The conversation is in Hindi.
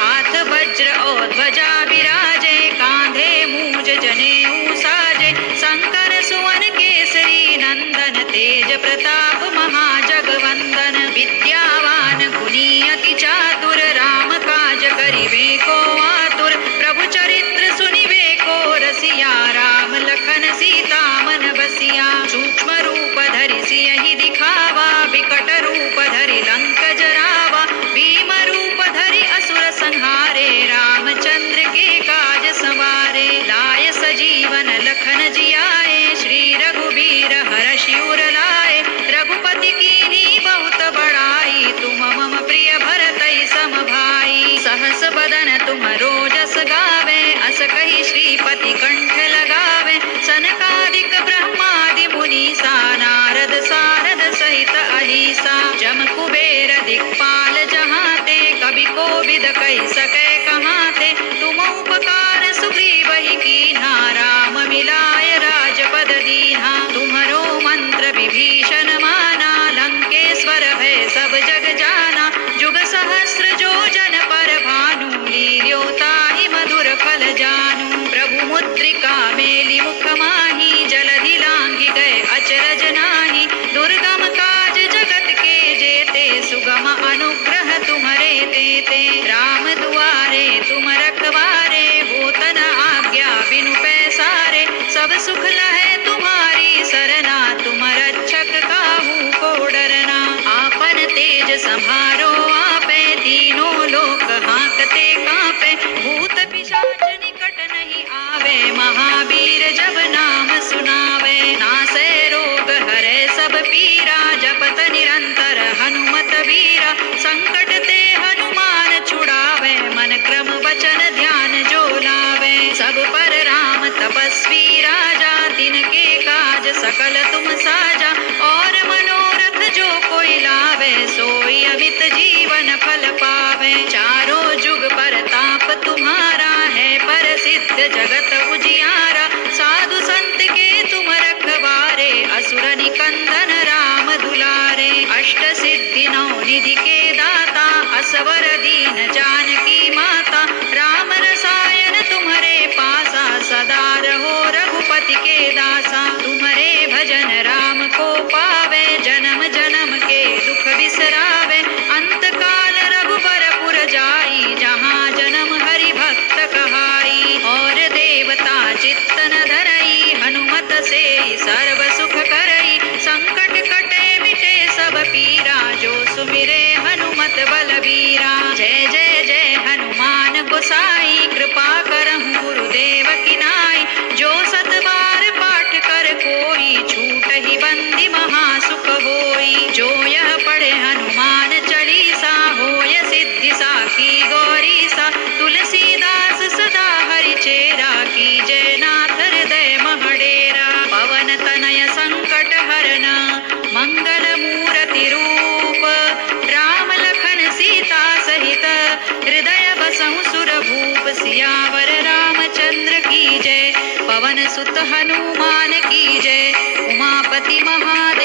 हाथ वज्र और ध्वजा विराजे, कांधे मूज जनेऊ साजे शंकर सुवन केसरी नंदन, तेज प्रताप महाजगवंदन, विद्यावान गुणी अति चातुर, राम काज करिवे को आतुर, प्रभु चरित्र सुनिवे को रसिया, राम लखन सीता संहारे, रामचंद्र के काज संवारे, लाय सजीवन लखन जियाए, श्री रघुबीर हर शिवर लाए। रघुपति कीनी बहुत बड़ाई तुम मम प्रिय भरत सम भाई। सहस बदन तुम रोजस गावे, अस कही श्रीपति कंठ जानू प्रभु मुद्रिका मेली मुख माही जलधि लांघि गए अचरज नाही। दुर्गम काज जगत के जेते, सुगम अनुग्रह तुम्हरे तेते राम दुआरे तुम रखवारे होतन आज्ञा बिनु पैसारे। सब सुख लहे तुम्हारी सरना, तुम रक्षक काहू को डरना। आपन तेज संभारो जब नाम सुनावे नासे रोग हरे, सब पीरा, जपत निरंतर हनुमत वीरा। संकट ते हनुमान छुड़ावे, मन क्रम वचन ध्यान जो लावे। सब पर राम तपस्वी राजा, दिन के काज सकल तुम साजा। और मनोरथ जो कोई लावे, सोई अमित जीवन फल पावे दाता असवर दीन जानकी। हृदय भूप सियावर रामचंद्र की जय पवन सुत हनुमान की जय उमापति महा